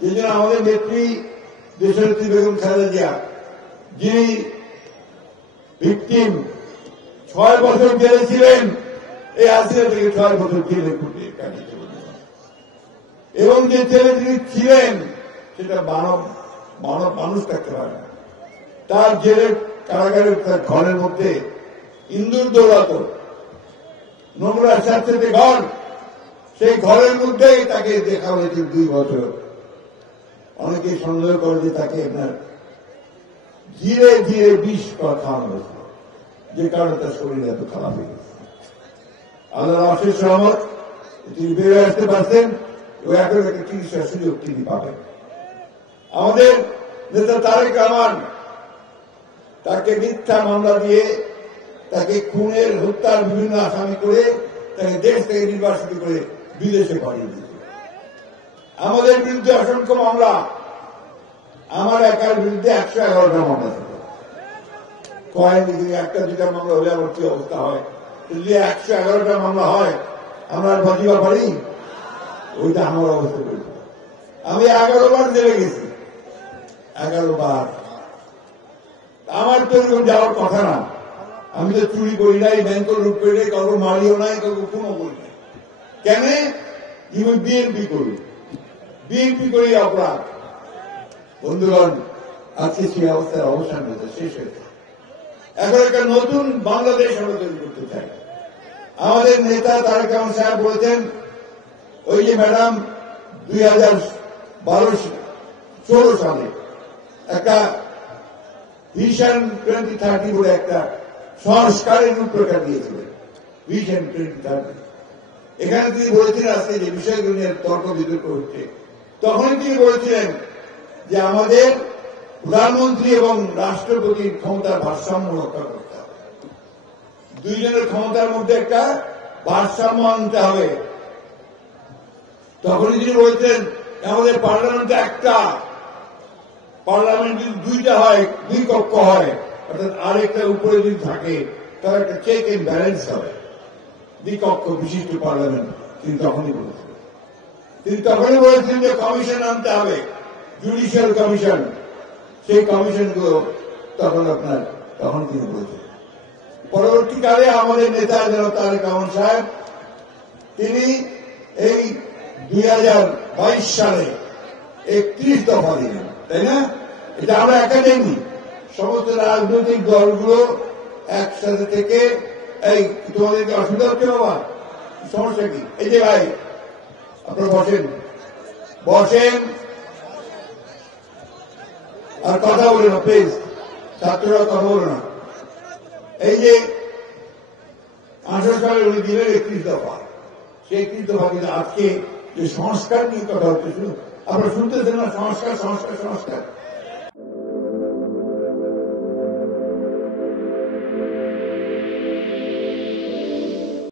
যে জন্য আমাদের নেত্রী দেশনেত্রী বেগম খালেদা জিয়া, যিনি ভিকটিম 6 বছর জেলে ছিলেন, এই হাসিনা থেকে 6 বছর জেলে কাটিয়েছে, এবং যে জেলে তিনি ছিলেন সেটা মানুষ থাকতে পারে না। তার জেলের কারাগারের তার ঘরের মধ্যে ইন্দুর দৌড়াত, নোংরা স্যাঁতসেঁতে ঘর, সেই ঘরের মধ্যেই তাকে দেখা হয়েছে 2 বছর। অনেকে সন্দেহ করে যে তাকে আপনার ধীরে ধীরে বিষ খাওয়ানো হয়েছিল, যে কারণে তার শরীর এত খারাপ হয়ে গেছে। আল্লাহর অশেষ রহমত, তিনি বেরিয়ে আসতে পারছেন ও এখন একটা চিকিৎসার সুযোগ তিনি পাবেন। আমাদের নেতা তারেক রহমান, তাকে মিথ্যা মামলা দিয়ে, তাকে খুনের হত্যার বিভিন্ন আসামি করে, তাকে দেশ থেকে নির্বাসিত করে বিদেশে পাঠিয়ে দিয়েছে। আমাদের বিরুদ্ধে অসংখ্য মামলা, আমার একার বিরুদ্ধে 111টা মামলা ছিল। কয়েক একটা 2টা মামলা হলে আমার কি অবস্থা হয়, যদি 111টা মামলা হয় আমরা আর বাঁচিবা পারি? ওইটা আমার অবস্থা করেছে। আমি 11 বার জেলে গেছি, 11 বার। আমার তো এরকম যাওয়ার কথা না। আমি তো চুরি করি নাই, ব্যাংক লুট করি নাই, কারো মারিও নাই, কারো কোনো করি নাই। কেন? বিএনপি করি, বিএনপি করি অপরাধ। বন্ধুগণ, আজকে সেই অবস্থার অবসান হয়েছে, শেষ হয়েছে। এখন একটা নতুন বাংলাদেশ আমরা তৈরি করতে চাই। আমাদের নেতা তারেক রহমান সাহেব বলেছেন, ওই যে ম্যাডাম 2016 সালে একটা ভিশন 2030 বলে একটা সংস্কারের রূপরেখা দিয়েছিলেন, ভিশন 2030। এখানে তিনি বলেছিলেন, আজকে যে বিষয়গুলো নিয়ে তর্ক বিতর্ক হচ্ছে, তখন তিনি বলেছিলেন যে আমাদের প্রধানমন্ত্রী এবং রাষ্ট্রপতির ক্ষমতার ভারসাম্য রক্ষা করতে হবে। দুইজনের ক্ষমতার মধ্যে একটা ভারসাম্য আনতে হবে। তখনই তিনি বলছেন আমাদের পার্লামেন্টে একটা, পার্লামেন্ট যদি 2টা হয়, 2 কক্ষ হয়, অর্থাৎ আরেকটা উপরে যদি থাকে, তার একটা চেক এন্ড ব্যালেন্স হবে। 2 কক্ষ বিশিষ্ট পার্লামেন্ট তিনি তখনই বলেছিলেন। তিনি তখনই বলেছিলেন যে কমিশন আনতে হবে, জুডিশিয়াল কমিশন। সেই কমিশনগুলো তখন তিনি বলেছিলেন। পরবর্তীকালে আমাদের নেতা জনাব তারেক রহমান সাহেব, তিনি এই 2022 সালে 31 দফা দিলেন, তাই না? এটা আমরা একা দেইনি, সমস্ত রাজনৈতিক দলগুলো একসাথে থেকে। এই তোমাদেরকে অসুবিধা হচ্ছে বাবা? সমস্যা কি? এই যে ভাই, আপনারা বসেন আর কথা বলে না প্লিজ, ছাত্ররা কথা বলে না। এই যে 18 সালে উনি দিলেন 31 দফা, সেই 31 দফা কিন্তু আজকে যে সংস্কার নিয়ে কথা হচ্ছে, আপনারা শুনতেছেন না? সংস্কার সংস্কার সংস্কার।